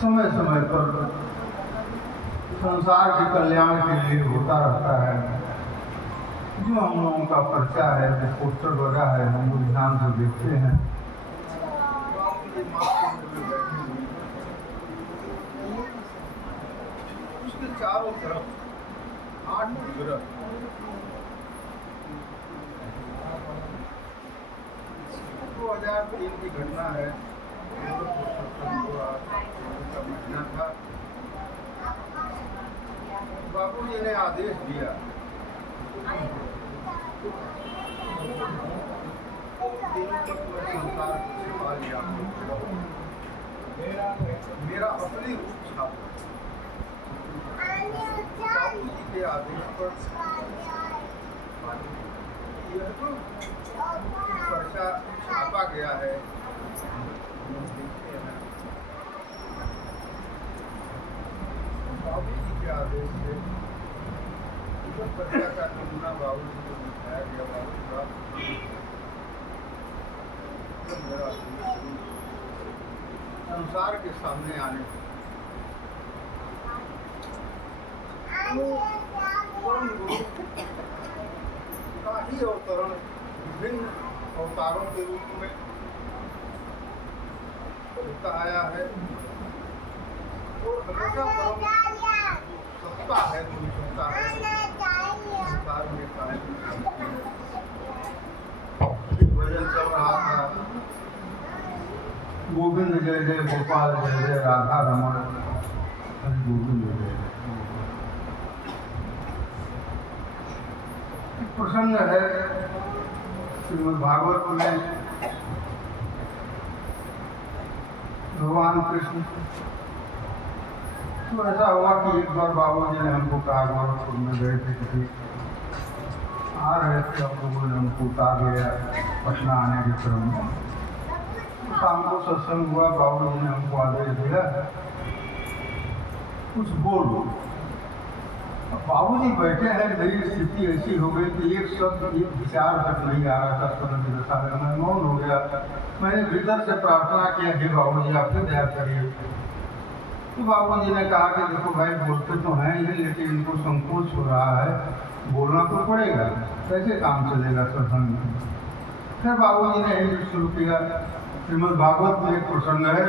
समय समय पर संसार के कल्याण के लिए होता रहता है। जो हम लोगों का पर्चा है, जो पोस्टर लगा है, हम लोग ध्यान से देखते हैं। उसके चारों तरफ 8 विग्रह, 2003 की घटना है। का महीना था। बाबू जी ने आदेश दिया संसार को छिपा लिया, मेरा असली रूप छापा। बाबू जी के आदेश पर यह तो पर्चा छापा गया है। बाबू जी के आदेश से पर्चा का नमूना बाबू जी को दिखाया गया। बाबू का संसार के सामने आने का ही अवतरण विभिन्न अवतारों के रूप में होता आया है और हमेशा सत्ता है, कोई सत्ता है संसार में कायम। भजन चल रहा था, गोविंद जय जय गोपाल जय जय राधा रमण हरि गोविंद जय। प्रसंग है श्रीमद् भागवत में भगवान कृष्ण। तो ऐसा हुआ कि एक बार बाबू जी ने हमको कहा, गोरखपुर में गए थे, किसी आ रहे थे, आप लोगों ने हमको उतार लिया पटना आने के क्रम में। शाम को सत्संग हुआ, बाबू जी ने हमको आदेश दिया कुछ बोलो। बाबू जी बैठे हैं, मेरी स्थिति ऐसी हो गई कि एक शब्द, एक विचार तक नहीं आ रहा था। स्वर्ण की दशा में मैं मौन हो गया। मैंने भीतर से प्रार्थना किया, हे बाबू जी आप दया करिए। तो बाबू जी ने कहा कि देखो भाई, बोलते तो हैं ये, लेकिन इनको संकोच हो रहा है, बोलना तो पड़ेगा, कैसे काम चलेगा सत्संग में। फिर बाबू जी ने यही शुरू किया। श्रीमद् भागवत में एक प्रसंग है,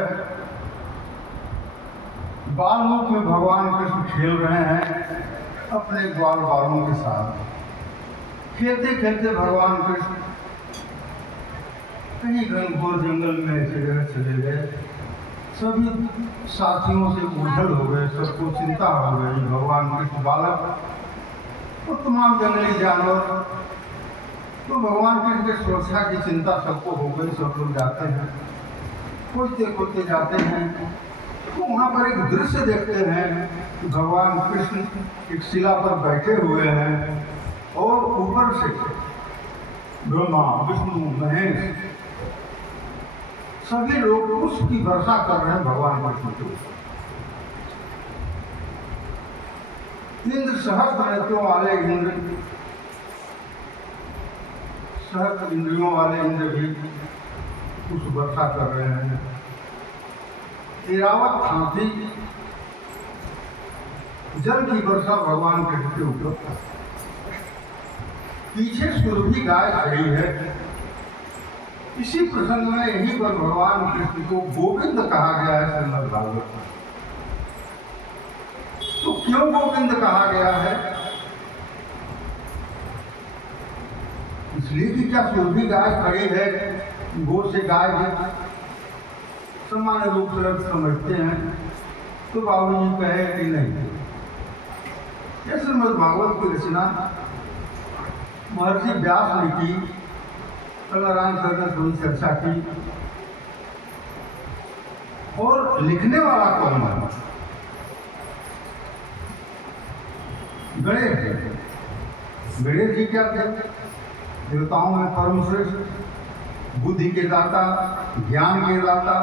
बाल रूप में भगवान कृष्ण खेल रहे हैं अपने ग्वाल बालों के साथ। खेलते खेलते भगवान कृष्ण कहीं घनघोर जंगल में ऐसी जगह चले गए। सभी साथियों से उलझल हो गए, सबको चिंता हो गई। भगवान कृष्ण बालक और तमाम जंगली जानवर, तो भगवान कृष्ण की सुरक्षा की चिंता सबको हो गई। सब लोग जाते हैं, खोजते खोजते जाते हैं, तो वहाँ पर एक दृश्य देखते हैं कि भगवान कृष्ण एक शिला पर बैठे हुए हैं और ऊपर से ब्रह्मा विष्णु महेश सभी लोग पुष्प की वर्षा कर रहे हैं भगवान कृष्ण को। इंद्र सहस्त्र नेत्रों वाले इंद्र, सहस्त्र इंद्रियों वाले इंद्र भी पुष्प वर्षा कर रहे हैं। ऐरावत हाथी जल की वर्षा भगवान कृष्ण के ऊपर। पीछे सुरभि गाय खड़ी है। इसी प्रसंग में यहीं पर भगवान कृष्ण को गोविंद कहा गया है श्रीमद् भागवत में। तो क्यों गोविंद कहा गया है? इसलिए कि क्या सुरभि गाय खड़ी है, गो से गाय है, सामान्य रूप से लोग समझते हैं। तो बाबू जी कहे कि नहीं, यह श्रीमद् भागवत की रचना महर्षि व्यास ने की। कल नारायण सर ने थोड़ी चर्चा की। और लिखने वाला कौन है? गणेश जी। गणेश जी क्या थे? देवताओं में परम श्रेष्ठ, बुद्धि के दाता, ज्ञान के दाता,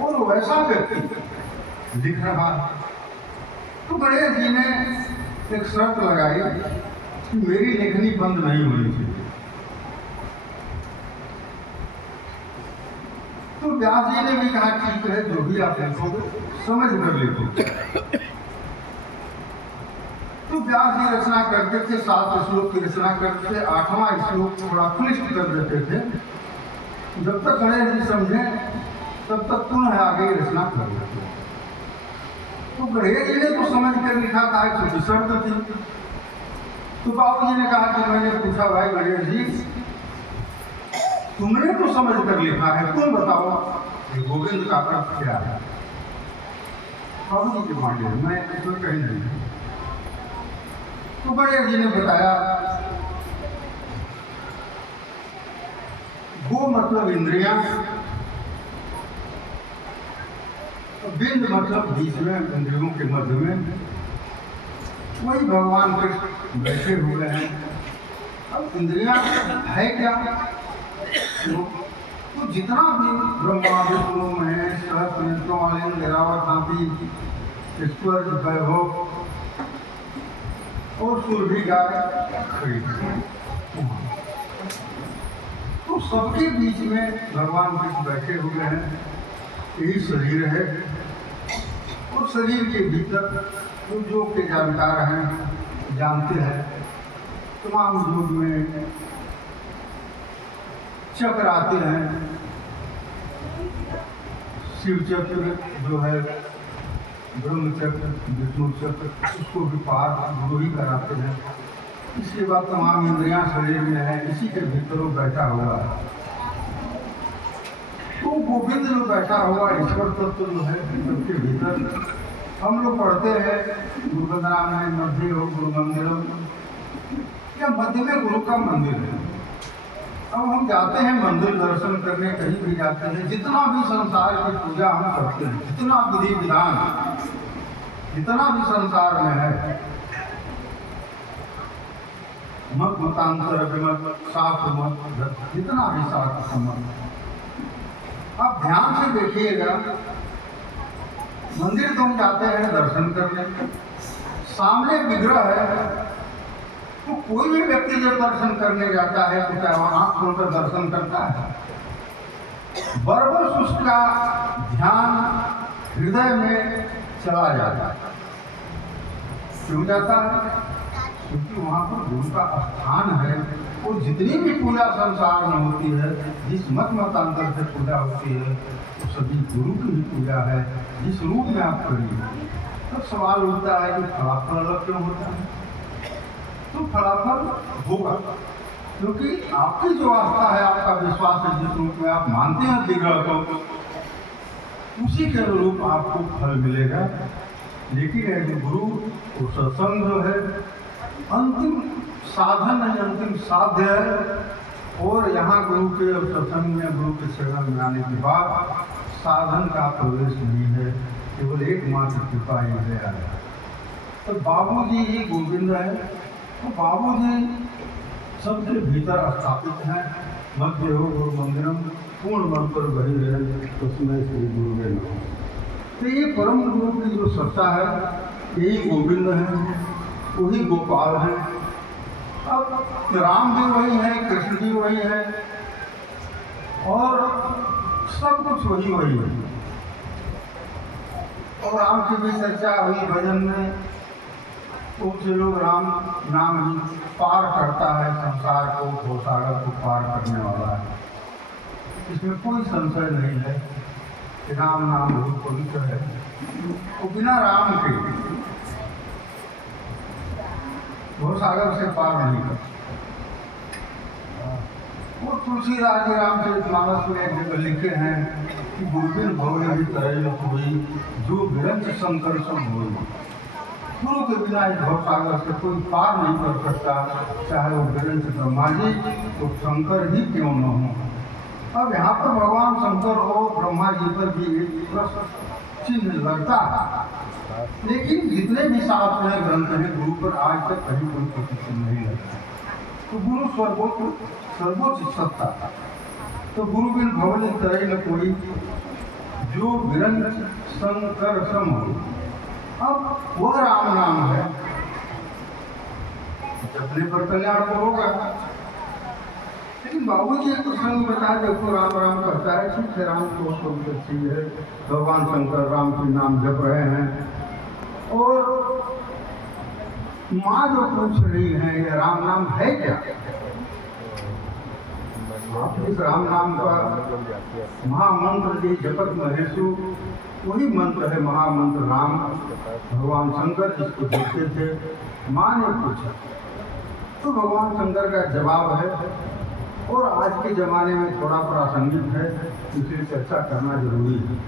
और वैसा व्यक्ति लिख रहा। तो गणेश जी ने एक शर्त लगाई कि मेरी लेखनी बंद नहीं होनी चाहिए। तो तो व्यास जी ने भी कहा ठीक है, जो भी आप लिखोगे समझ कर लिखो। तो व्यास जी रचना करते थे, 7 श्लोक की रचना करते थे, 8वां श्लोक थोड़ा क्लिष्ट कर देते थे। जब तक गणेश जी समझे तब तक पुनः आगे रचना कर देते। तो गणेश जी ने तो समझ कर लिखा था, एक छोटी शर्त थी। तो बाबू जी ने कहा कि मैंने पूछा, भाई गणेश जी तुमने तो समझ कर लिखा है, तुम बताओ ये गोविंद का अर्थ क्या है। बाबू जी के मांगे, मैं इसमें कहीं नहीं। तो गणेश जी ने बताया, गो मतलब इंद्रियां, बिंद मतलब बीच में, इंद्रियों के मध्य में वही भगवान कृष्ण बैठे हुए हैं। अब इंद्रियां है क्या? तो जितना भी ब्रह्मा विष्णु महेश सहस्त्र नेत्रों वाले निरावत हाथी ईश्वर वैभव और सुरभि गाय खड़ी, तो सबके बीच में भगवान कृष्ण बैठे हुए हैं। यही शरीर है और शरीर के भीतर योग के जानकार हैं, जानते हैं तमाम योग में चक्र आते हैं। शिव चक्र जो है, ब्रह्म चक्र, विष्णु चक्र, उसको भी पार गुरु ही कराते हैं। इसके बाद तमाम इंद्रियां शरीर में है, इसी के भीतर वो बैठा हुआ है। तो गोविंद जो बैठा हुआ ईश्वर तत्व जो है सबके भीतर, हम लोग पढ़ते हैं गुरु वंदना में, मध्य हो गुरु मंदिर, या मध्य में गुरु का मंदिर है। अब हम जाते हैं मंदिर दर्शन करने, कहीं भी जाते हैं, जितना भी संसार की पूजा हम करते हैं, जितना विधि विधान जितना भी संसार में है, मत मतांतर विमत शास्त्र मत, जितना भी शास्त्र सम्मत, आप ध्यान से देखिएगा। मंदिर तो हम जाते हैं दर्शन करने, सामने विग्रह है, तो कोई भी व्यक्ति जब दर्शन करने जाता है तो क्या वहाँ आँख खोलकर दर्शन करता है? बराबर उसका ध्यान हृदय में चला जाता है। क्यों जाता है? क्योंकि वहाँ पर गुरु का स्थान है। और जितनी भी पूजा संसार में होती है, जिस मत मतांतर से पूजा होती है, तो सभी गुरु की ही पूजा है, जिस रूप में आप करिए। तो सवाल उठता है कि फलाफल अलग क्यों होता है? तो फलाफल होगा क्योंकि आपकी जो आस्था है, आपका विश्वास है, जिस रूप में आप मानते हैं विग्रह को, उसी के अनुरूप आपको फल मिलेगा। लेकिन एक गुरु तो सत्संग जो है अंतिम साधन है, अंतिम साध्य है। और यहाँ गुरु के सत्संग में, गुरु के शरण में आने के बाद साधन का प्रवेश नहीं है, केवल एकमात्र कृपा ही है। तो बाबूजी ही गोविंद है। तो बाबूजी सबके भीतर स्थापित हैं। मध्य हो गुरु मंदिरम, पूर्ण मन पर वही रहे, उसमें श्री गुरु के नाम। तो ये परम गुरु की जो सत्ता है, यही गोविंद है, वही गोपाल है। अब राम भी वही है, कृष्ण भी वही है, और सब कुछ वही है। और राम की भी चर्चा हुई भजन में, खूब से लोग राम नाम ही पार करता है संसार को, भवसागर को पार करने वाला है। इसमें कोई संशय नहीं है कि राम नाम बहुत पवित्र है। तो बिना राम के भवसागर से पार नहीं कर। वो तुलसीदास जी रामचरितमानस में एक जगह लिखे हैं कि गोविंद भवन भी तरह हुई, जो विरंच शंकर सब हुई। गुरु के बिना इस भवसागर से कोई पार नहीं कर सकता, चाहे वो विरंच ब्रह्मा जी तो शंकर ही क्यों न हो। अब यहाँ पर भगवान शंकर और ब्रह्मा जी पर भी एक प्रश्न चिन्ह लगता है, लेकिन जितने भी शास्त्र हैं, ग्रंथ हैं, गुरु पर आज तक कहीं कोई प्रश्न नहीं लगता। तो गुरु सर्वोच्च सत्ता। तो गुरु बिन भवन तरह न कोई, जो विरंच शंकर सम हो। अब वह राम नाम है, जपने पर कल्याण को होगा। लेकिन बाबूजी एक प्रसंग बता, देखो राम राम करता है, ठीक है, राम को बहुत अच्छी है, भगवान शंकर राम के नाम जप रहे हैं, और माँ जो पूछ रही है ये राम नाम है क्या? इस राम नाम का महामंत्र जी जपत महेशु, वही मंत्र है महामंत्र राम। भगवान शंकर जिसको देखते थे, माँ ने पूछा तो भगवान शंकर का जवाब है, और आज के ज़माने में थोड़ा प्रासंगिक है, इसलिए चर्चा करना जरूरी है।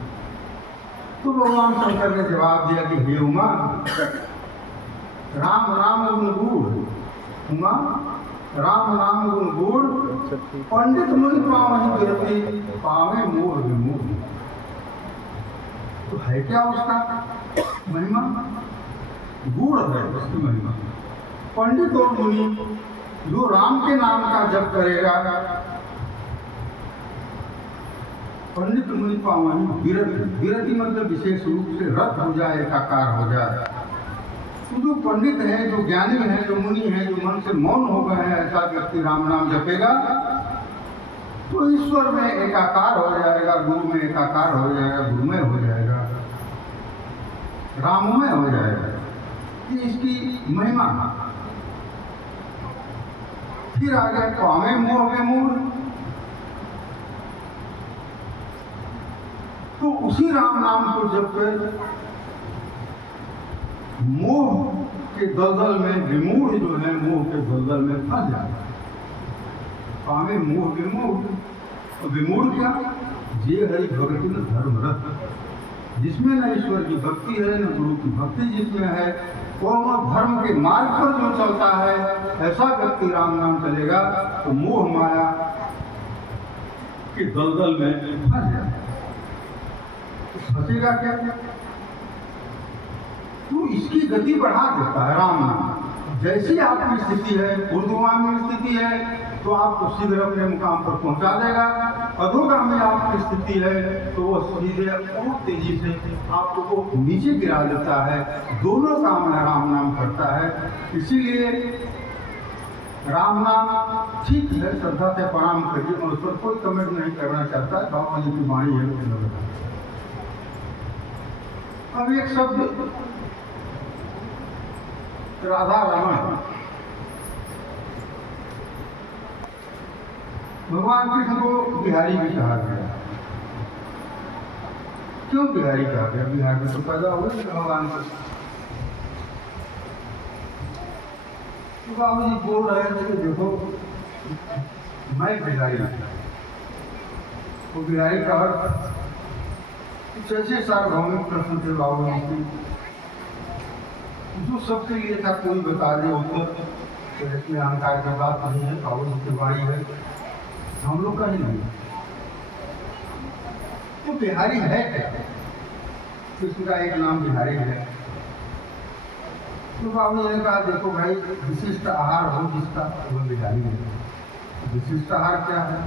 तो भगवान शंकर ने जवाब दिया कि हे उमा, राम नाम गुण गूढ़, उमा राम नाम गुण गूढ़, पंडित मुनि पावहि गिरति, पावे मोह विमूढ़। तो है क्या उसका महिमा? गूढ़ है उसकी महिमा। पंडित और मुनि जो राम के नाम का जप करेगा, पंडित मुनि पावहि विरति, विरति मतलब विशेष रूप से रत हो जाए, एकाकार हो जाए। तो जो पंडित है, जो ज्ञानी है, जो मुनि है, जो मन से मौन हो गए हैं, ऐसा व्यक्ति राम नाम जपेगा तो ईश्वर में एकाकार हो जाएगा, गुरु में एकाकार हो जाएगा, गुरुमय हो जाएगा, राममय हो जाएगा। ये इसकी महिमा। फिर आगे पावे मोह विमूढ़, तो उसी राम नाम को जप कर मोह के दलदल में, विमूढ़ जो है मोह के दलदल में फंस जाए। पावे मोह विमूढ़, विमूढ़ क्या? जे हरि भक्ति न धर्म रत, जिसमें न ईश्वर की भक्ति है, न गुरु की भक्ति जिसमें है, और वह धर्म के मार्ग पर जो चलता है, ऐसा व्यक्ति राम नाम चलेगा तो मोह माया के दलदल में फंस जाए। फंसेगा क्या? तो इसकी गति बढ़ा देता है राम नाम। जैसी आपकी स्थिति है, ऊर्ध्वगामी स्थिति है, तो आपको शीघ्र अपने मुकाम पर पहुंचा देगा। अधोगामी आपकी स्थिति है तो वो सीधे और तेजी से आपको नीचे गिरा देता है। दोनों काम राम नाम करता है। इसीलिए राम नाम ठीक है, श्रद्धा से प्रणाम करिए, और उस पर कोई कमेंट नहीं करना चाहता है। बाबा जी की वाणी है। अब एक शब्द राधा रमण, भगवान कृष्ण को बिहारी भी कहा गया। क्यों बिहारी कहा गया? बिहार में तो पैदा हुए भगवान कृष्ण। तो बाबू जी बोल रहे थे कि देखो मैं बिहारी, वो बिहारी का अर्थ कुछ ऐसे सार्वभौमिक प्रश्न थे बाबू जी की, जो सबके लिए था कोई बता दे उत्तर। तो इसमें अहंकार की बात नहीं है, बाबू जी की वाणी है, हम लोग का ही नहीं। तो बिहारी है क्या? कृष्ण का एक नाम बिहारी है। तो बाबू जी ने कहा देखो भाई, विशिष्ट आहार हो जिसका, वो बिहारी है। विशिष्ट आहार क्या है?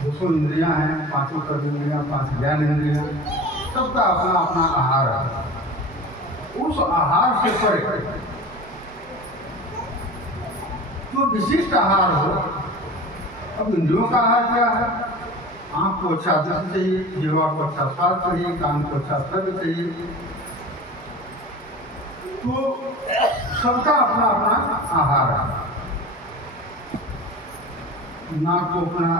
200 इंद्रियां हैं, 5 कर्म इंद्रियां, 5 ज्ञान इंद्रियां, सबका अपना अपना आहार है। उस आहार से परे तो विशिष्ट आहार हो। अब इंद्रियों का आहार क्या है? आँख को अच्छा दृष्टि चाहिए, जीवा को अच्छा स्वाद चाहिए, कान को अच्छा शब्द चाहिए। तो सबका अपना अपना आहार है। नाक को अपना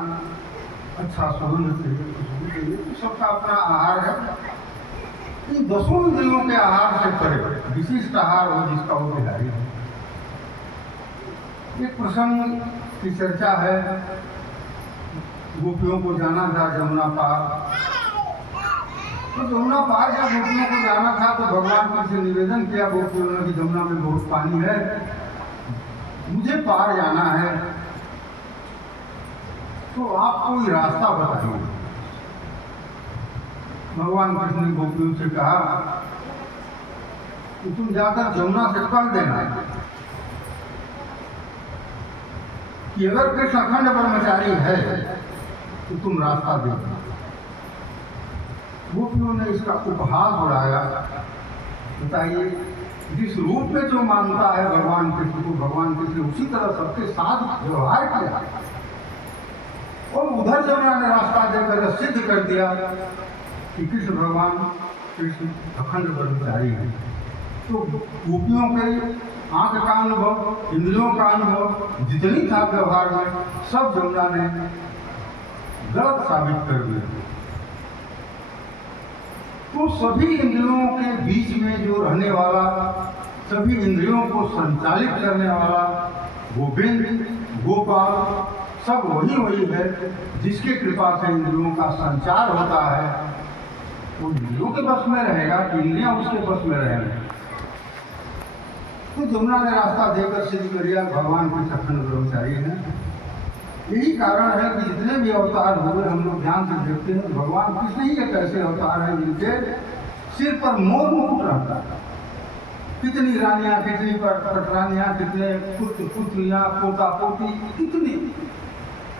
अच्छा सुगंध चाहिए, खुशबू चाहिए, तो सबका अपना आहार है। इन 10 इंद्रियों के आहार से परे विशिष्ट आहार हो जिसका वो बिहारी है। एक प्रसंग की चर्चा है, गोपियों को जाना था जमुना पार। तो जमुना पार जब गोपियों को जाना था तो भगवान कृष्ण से निवेदन किया गोपियों ने कि जमुना में बहुत पानी है, मुझे पार जाना है, तो आप कोई रास्ता बताइए। भगवान कृष्ण ने गोपियों से कहा कि तुम जाकर जमुना से कह देना कि अगर कृष्ण अखंड ब्रह्मचारी है तो तुम रास्ता देना। गोपियों ने इसका उपहास उड़ाया। बताइए, जिस रूप में जो मानता है भगवान कृष्ण को, भगवान कृष्ण उसी तरह सबके साथ व्यवहार किया। और उधर जमुना ने रास्ता देकर सिद्ध कर दिया कि कृष्ण भगवान कृष्ण अखंड ब्रह्मचारी है। तो गोपियों के आंख का अनुभव, इंद्रियों का अनुभव जितनी था व्यवहार में, सब जमुना ने गलत साबित कर दिया। तो सभी इंद्रियों के बीच में जो रहने वाला, सभी इंद्रियों को संचालित करने वाला गोविंद, गोपाल, सब वही है जिसके कृपा से इंद्रियों का संचार होता है। वो इंद्रियों के बस में रहेगा कि इंद्रियां उसके बस में रहेंगे। तो जमुना ने रास्ता देकर सिद्ध कर दिया भगवान के अखंड ब्रह्मचारी हैं। यही कारण है कि जितने भी अवतार हुए हम लोग ध्यान से देखते हैं, भगवान कृष्ण ही एक ऐसे अवतार हैं जिनके सिर पर मोर मुकुट रहता है। कितनी रानियां, कितनी पटरानियां, कितने पुत्र पुत्रियां, पोता पोती, कितनी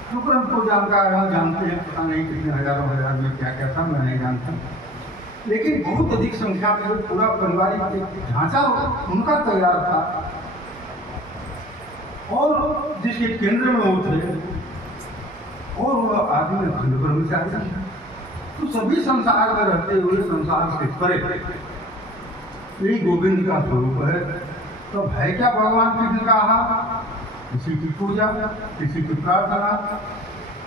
शुक्रम को जानकार हम जानते हैं, पता नहीं कितने हजारों हजार में क्या क्या था, मैं नहीं जानता। लेकिन बहुत अधिक संख्या में पूरा पारिवारिक ढांचा उनका तैयार था और जिसके केंद्र में वो थे और वह आदमी अखंड ब्रह्मचारी था। तो सभी संसार में रहते हुए संसार से परे यही गोविंद का स्वरूप है। तो है क्या भगवान कृष्ण का आहार? किसी की पूजा, किसी की प्रार्थना,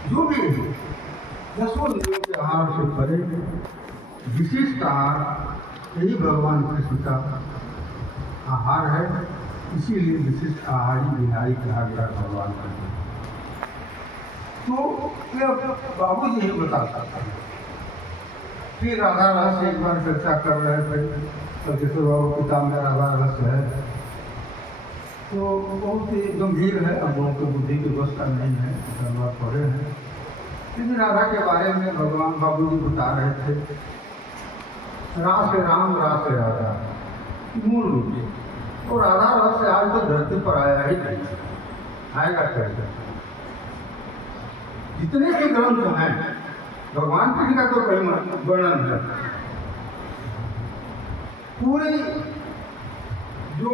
जो भी है, दसों इंद्रियों के आहार से परे विशिष्ट आहार यही भगवान कृष्ण का आहार है। इसीलिए विशिष्ट आहारी बिहारी कहा गया भगवान कृष्ण। तो यह बाबू जी ही बता सकते हैं। फिर राधा रहस्य एक बार चर्चा कर रहे थे, किशोर बाबू किताब में राधा रहस्य है, तो बहुत ही गंभीर है, अब लोगों की बुद्धि की बस का नहीं है, पढ़े हैं। लेकिन राधा के बारे में भगवान बाबू जी बता रहे थे, रास राम रास राधा मूल रूप से। और राधा रहस्य आज तो धरती पर आया ही नहीं, आएगा कैसे? जितने भी ग्रंथ हैं भगवान कृष्ण का तो कई वर्णन है, पूरी जो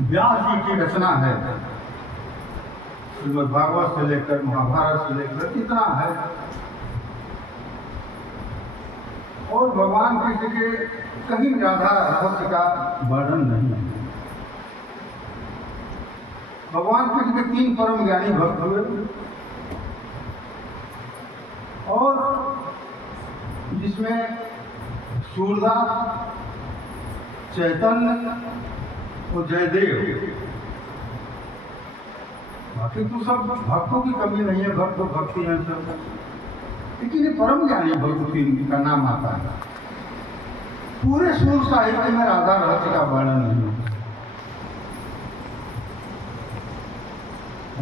व्यास जी की रचना है, श्रीमद् भागवत से लेकर महाभारत से लेकर कितना है, और भगवान कृष्ण के कहीं राधा रहस्य का वर्णन नहीं है। भगवान कृष्ण के 3 परम ज्ञानी भक्त हुए और जिसमें सूरदास, चैतन्य और जयदेव, बाकी तो सब भक्तों की कमी नहीं है, भक्त तो भक्ति हैं सब, लेकिन ये परम ज्ञानी भक्त का नाम आता है। पूरे सूर साहित्य में राधा रहस्य का वर्णन नहीं है।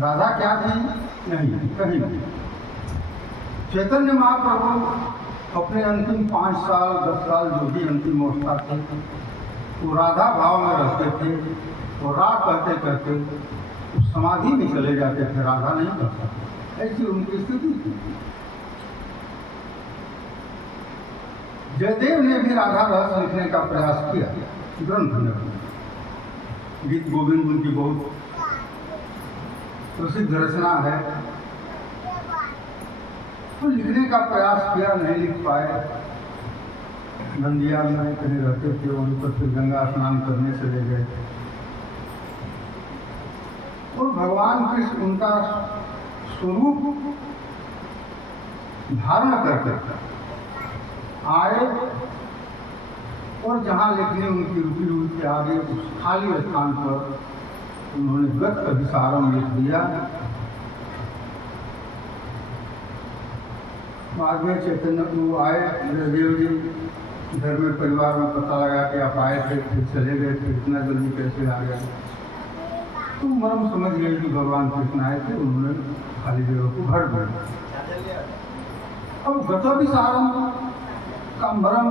राधा क्या थी? नहीं, कहीं नहीं। चैतन्य महाप्रभु अपने अंतिम 5 साल 10 साल जो भी अंतिम अवस्था थी, वो राधा भाव में रहते थे और राग कहते कहते समाधि में चले जाते थे, राधा नहीं कर सकते, ऐसी उनकी स्थिति थी। जयदेव ने भी राधा रहस्य लिखने का प्रयास किया, ग्रंथ में, गीत गोविंद उनकी बहुत प्रसिद्ध रचना है, तो लिखने का प्रयास किया, नहीं लिख पाए। नंदिया में कहीं रहते थे, वहीं पर फिर गंगा स्नान करने चले गए और भगवान कृष्ण उनका स्वरूप धारण करके आए और जहाँ लिखने उनकी रुकी हुई के आगे उस खाली स्थान पर उन्होंने गत अभिसारम लिख दिया। बाद में चैतन्य को आए, देव जी घर में परिवार में पता लगा कि आप आए थे, फिर चले गए, फिर इतना जल्दी कैसे आ गए? तो मर्म समझ गए कि भगवान कृष्ण आए थे, उन्होंने खाली जगह को भर दिया। अब गत अभिसारम का मर्म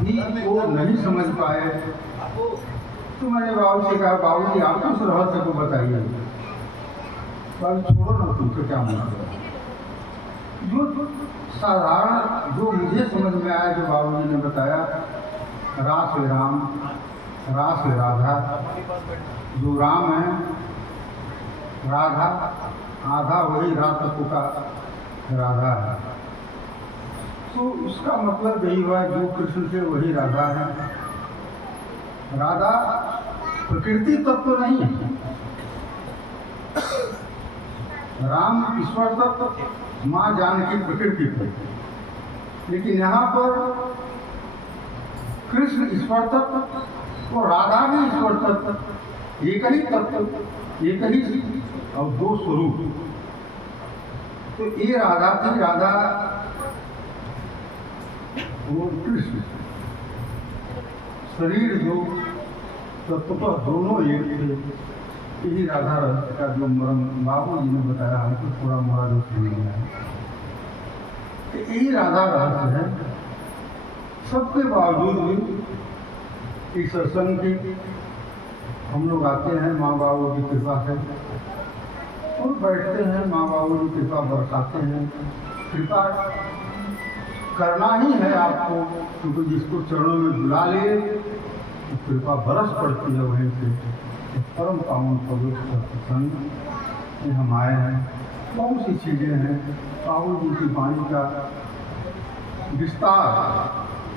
भी वो नहीं समझ पाए, तो मैंने बाबू से कहा, बाबू जी आप उस रहस्य को बताइए। बाबू छोड़ो ना, तुमसे क्या मतलब? जो साधारण जो मुझे समझ में आया, जो बाबू जी ने बताया, रास राम रास राधा, जो राम है, राधा आधा वही रात का राधा है। तो उसका मतलब यही हुआ जो कृष्ण थे वही राधा है। राधा प्रकृति तत्व नहीं है, राम ईश्वर तत्व, माँ जानकी प्रकृति तत्व। लेकिन यहाँ पर कृष्ण ईश्वर तत्व और राधा भी ईश्वर तत्व, एक ही तत्व, एक ही और दो स्वरूप। तो ये राधा थी, राधा वो कृष्ण, शरीर जो तत्व दोनों एक थे। यही राधा रहस्य का जो मरम बाबू जी ने बताया, हमको थोड़ा मोड़ा जो समझ में आया। यही राधा रहस्य है। सबके बावजूद भी इस सत्संग की हम लोग आते हैं माँ बाबू की कृपा से और बैठते हैं, माँ बाबू की कृपा बरसाते हैं। कृपा करना ही है आपको, क्योंकि जिसको चरणों में बुला लिए तो कृपा बरस पड़ती है वहीं से। परम पावन पवित्र सत्संग में हम आए हैं। बहुत सी चीज़ें हैं, बाबू जी की वाणी का विस्तार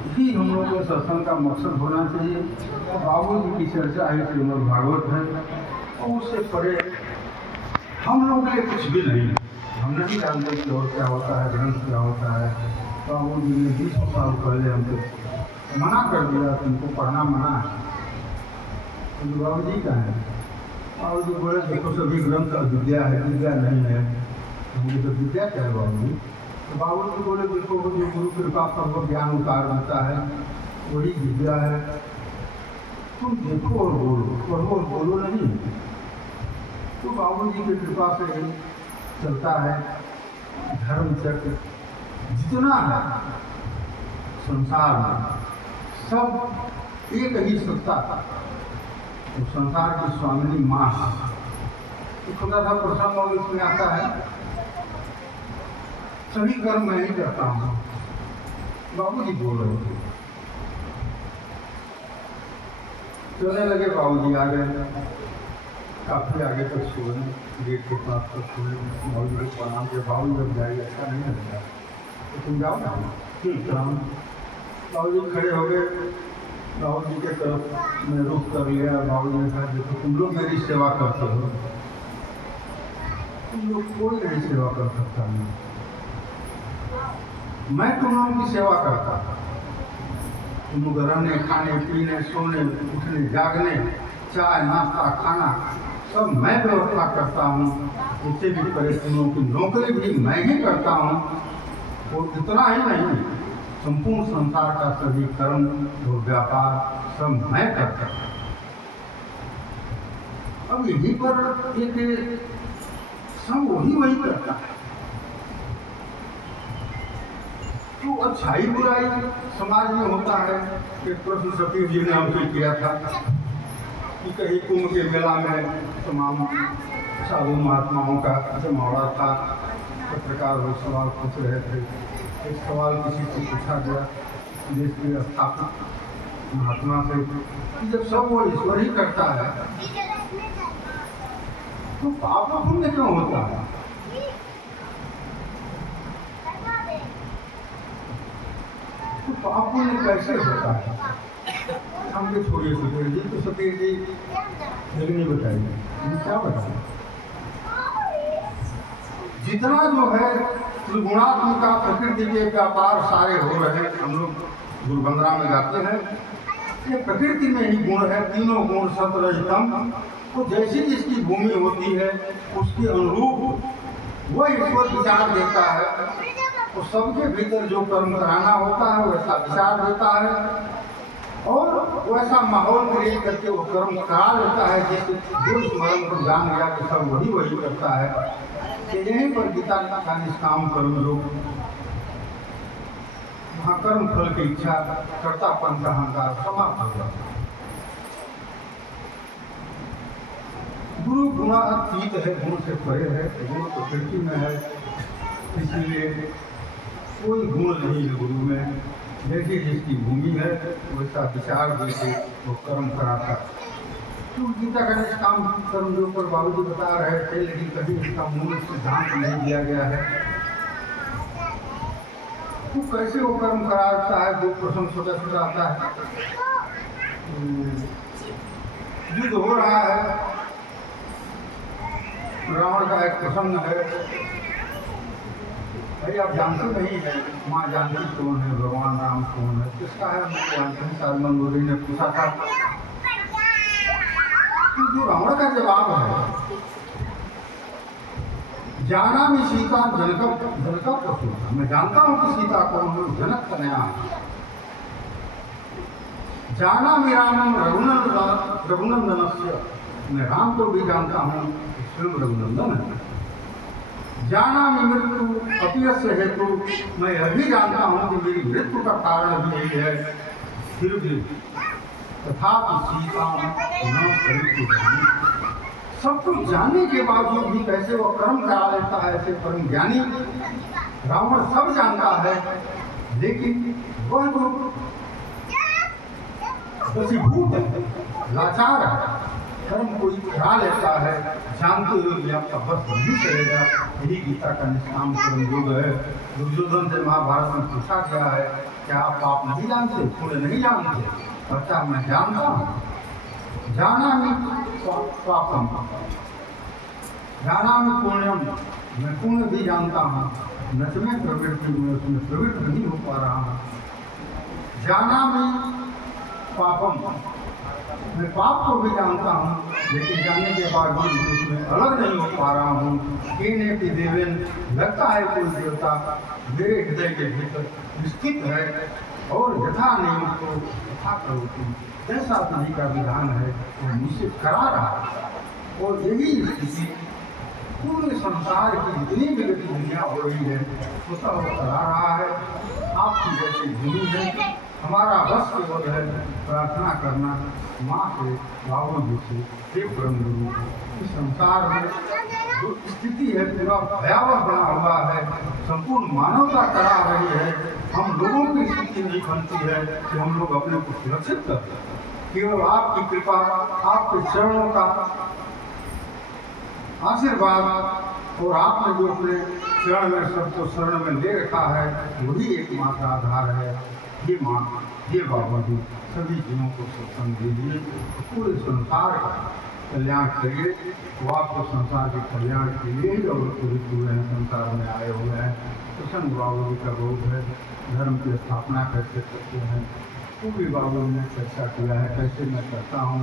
ही हम लोग के सत्संग का मकसद होना चाहिए। बाबू जी की चर्चा है, श्रीमद् भागवत है, और उससे परे हम लोग के कुछ भी नहीं। हम नहीं जानते कि और क्या होता है, ग्रंथ क्या होता है। बाबू जी ने 20 साल पहले हमको मना कर दिया, तुमको पढ़ना मना है। तो बाबू जी का है, बाबू जी बोले देखो सभी ग्रंथ अविद्या है, विद्या नहीं है। हमने तो विद्या क्या है बाबू जी? तो बाबू जी बोले देखो वो जो गुरु कृपा पर ज्ञान उतार देता है वही विद्या है। तुम देखो और बोलो, पढ़ो और बोलो नहीं। तो बाबू जी की कृपा से चलता है धर्म चक्र। जितना है संसार में सब एक ही सत्ता, तो संसार की स्वामिनी माँ है। तो छोटा सा प्रसंग और इसमें आता है, सभी कर्म मैं ही करता हूँ। बाबू जी बोल रहे थे, चलने लगे, बाबू जी आ गए, काफी आगे तक सोए, गेट के पास तक सोए। बाबू जी को प्रणाम किया, बाबू जी जब जाएगी अच्छा नहीं लगता तो तुम जाओ ना। ठीक है। बाबू जी खड़े हो गए, बाबू जी के तरफ में रुख कर लिया। बाबू जी ने कहा देखो तुम लोग मेरी सेवा करते हो, तुम लोग कोई नहीं सेवा कर सकता नहीं, मैं तुम लोगों की सेवा करता। तुम लोग रहने, खाने, पीने, सोने, उठने, जागने, चाय नाश्ता खाना सब मैं व्यवस्था करता हूँ। इससे भी परे तुम लोगों की नौकरी भी मैं ही करता हूँ। और इतना ही नहीं, संपूर्ण संसार का सभी कर्म और व्यापार सब मैं करता हूँ। अब यहीं पर एक सब वही करता है। तो अच्छाई बुराई समाज में होता है। एक प्रश्न सतीश जी ने हमसे किया था कि कहीं कुंभ के मेला में तमाम साधु महात्माओं का जमावड़ा था। पत्रकार वो सवाल पूछ रहे थे। एक सवाल किसी से पूछा गया देश के स्थापित महात्मा से कि जब सब वो ईश्वर ही करता है तो पाप पुण्य क्यों होता है? तो पाप पुण्य कैसे होता है? हमको छोड़िए सतीश जी, तो सतीश जी नहीं बताइए, क्या बताइए? जितना जो है त्रिगुणात्मिका प्रकृति के व्यापार सारे हो रहे हैं, हम लोग गुरुबंदरा में गाते हैं, ये प्रकृति में ही गुण है। तीनों गुण सतरजतम। तो जैसी जिसकी भूमि होती है उसके अनुरूप वह ईश्वर विचार देता है। तो सबके भीतर जो कर्म कराना होता है वैसा विचार देता है और वैसा माहौल क्रिएट करके वो कर्म करा लेता है। जिससे जो इस मर्म को जान गया कि सब वही करता है। कि यहीं पर गीता का निष्काम कर्म जो वहाँ कर्म फल की इच्छा कर्तापन का अहंकार समाप्त हो जाता है। गुरु गुणातीत है, गुण से परे है, गुण प्रकृति में है, इसलिए कोई गुण नहीं है गुरु में। जैसी जिसकी भूमि है वैसा विचार देके वो कर्म कराता है। तो गीता का निष्काम कर्म जो ऊपर बाबू जी बता रहे थे, लेकिन कभी इसका मूल सिद्धांत नहीं दिया गया है। वो कैसे वो कर्म कराता है, दो प्रश्न छोटा छोटा आता है। युद्ध हो रहा है, रावण का एक प्रसंग है। भाई आप जानते नहीं है माँ जानती कौन है, भगवान राम कौन है, किसका है हम जानते हैं। सालमन गोरी ने पूछा था, तो जो रावण का जवाब है, जाना भी सीता जनक पशु, मैं जानता हूँ कि सीता कौन है, जनक कन्या। जाना भी रामम रघुनंदन से, मैं राम को भी जानता हूँ, स्वयं रघुनंदन है। जाना भी मृत्यु अपयस्य हेतु, मैं यह भी जानता हूँ कि मेरी मृत्यु का कारण भी यही है। फिर भी तथापि सीता न परित्यागी, सब कुछ जानने के बावजूद भी कैसे वो कर्म करा लेता है ऐसे परम ज्ञानी। रावण सब जानता है, लेकिन वह जो वशीभूत लाचार कर्म कोई करा लेता है, जानते हुए भी आपका बस नहीं चलेगा। यही गीता का निष्काम कर्म योग है। दुर्योधन से महाभारत में पूछा गया है, क्या आप पाप नहीं जानते, पुण्य नहीं जानते? बच्चा मैं जानता हूँ, जाना भी पापम, जाना भी पुण्यम, मैं पुण्य भी जानता हूँ, नचमे प्रवृत्ति में उसमें प्रवृत्त नहीं हो पा रहा हूँ। जाना भी पापम, मैं पाप को भी जानता हूँ, लेकिन जानने के बाद भी उसमें अलग नहीं हो पा रहा हूँ। कहने की देवेन, लगता है कोई देवता मेरे हृदय के भीतर स्थित है, और यथा नियम को यथा प्रवृत्ति, जैसा विधि का विधान है वो निश्चित करा रहा है। और यही स्थिति पूरे संसार की जितनी भी गतिविधियाँ हो रही है उसका वो करा रहा है। आपकी जैसी भूमि है, हमारा बस केवल है प्रार्थना करना माँ से, बाबू जी से, हे ब्रह्म गुरु। इस संसार में जो स्थिति है पूरा भयावह बना हुआ है, संपूर्ण मानवता करा रही है। हम लोगों की स्थिति नहीं बनती है कि हम लोग अपने को सुरक्षित कर। केवल आपकी कृपा, आपके चरणों का आशीर्वाद, और आपने जो अपने चरण में सबको शरण में ले रखा है वही एकमात्र आधार है। ये माँ, ये बाबा जी सभी जीवों को सत्संग दीजिए, पूरे संसार का कल्याण करिए। वो आपको संसार के कल्याण के लिए ही अवतरित हुए हैं, संसार में आए हुए हैं। प्रसन्न बाबू जी का रोग है, धर्म की स्थापना कैसे करते हैं वो भी बाबू ने चर्चा किया है, कैसे मैं करता हूँ।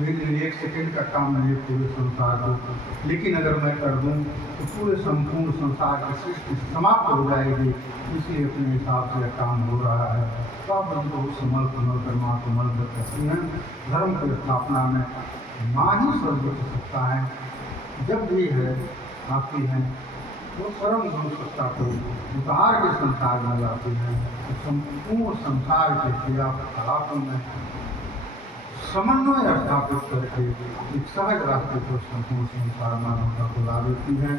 मेरे लिए एक सेकंड का काम नहीं है पूरे संसार को, लेकिन अगर मैं कर दूँ तो पूरे संपूर्ण संसार की सृष्टि समाप्त हो जाएगी। इसलिए अपने हिसाब से काम हो रहा है। तो आप हमको समल कर माँ कमल करती हैं। धर्म की स्थापना में माँ ही सर्वोच्च सत्ता है, जब भी है आती हैं वो परम गुरु सत्ता को उतार के संसार में लाती हैं। तो संपूर्ण संसार के क्रियाकलापों में समन्वय स्थापित करके एक सहज रास्ते को संपूर्ण संसार मानवता को ला देती है।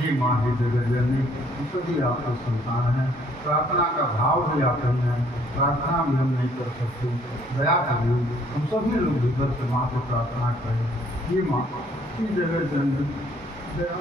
ये माँ ही जगत जननी, सभी आपके संतान हैं। प्रार्थना का भाव भी आप ही हैं, प्रार्थना भी हम नहीं कर सकते। दया करिए, हम सभी लोग भीतर से माँ को प्रार्थना करें। ये माँ, ये जगत जननी दया